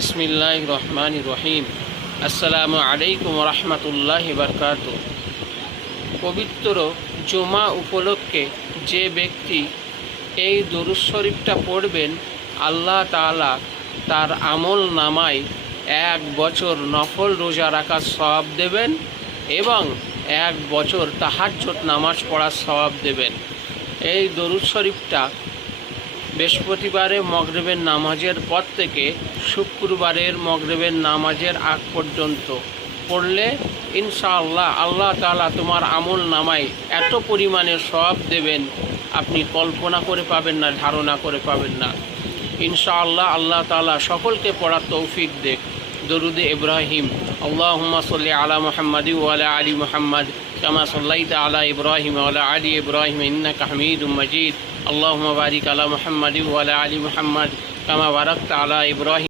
বিসমিল্লাহির রহমানির রহিম। আসসালামু আলাইকুম রহমতুল্লাহি বারকাতুহু। পবিত্র জুমা উপলক্ষে যে ব্যক্তি এই দরুদ শরীফটা পড়বেন, আল্লাহ তাআলা তার আমল নামায় 1 বছর নফল রোজা রাখার সওয়াব দেবেন এবং 1 বছর তাহাজ্জুদ নামাজ পড়ার সওয়াব দেবেন। এই দরুদ শরীফটা বৃহস্পতিবারে মগরিবের নামাজের পর থেকে শুক্রবারের মগরিবের নামাজের আগ পর্যন্ত পড়লে ইনশাআল্লাহ আল্লাহ তাআলা তোমার আমল নামায় এত পরিমাণে সওয়াব দেবেন, আপনি কল্পনা করে পাবেন না, ধারণা করে পাবেন না। ইনশাআল্লাহ আল্লাহ তাআলা সকলকে পড়ার তৌফিক দেখ। দরুদে ইব্রাহিম। আল্লাহুম্মা সাল্লি আলা মুহাম্মাদি ওয়া আলা আলি মুহাম্মাদ কামা সাল্লাইতা আলা ইব্রাহিম ওয়া আলা আলি ইব্রাহিম ইন্নাকা হামিদুম মাজিদ। আল্লাহুম্মা বারিক আলা মুহাম্মাদি ওয়া আলা আলি মুহাম্মাদ কামা বারাকতা আলা ইব্রাহিম।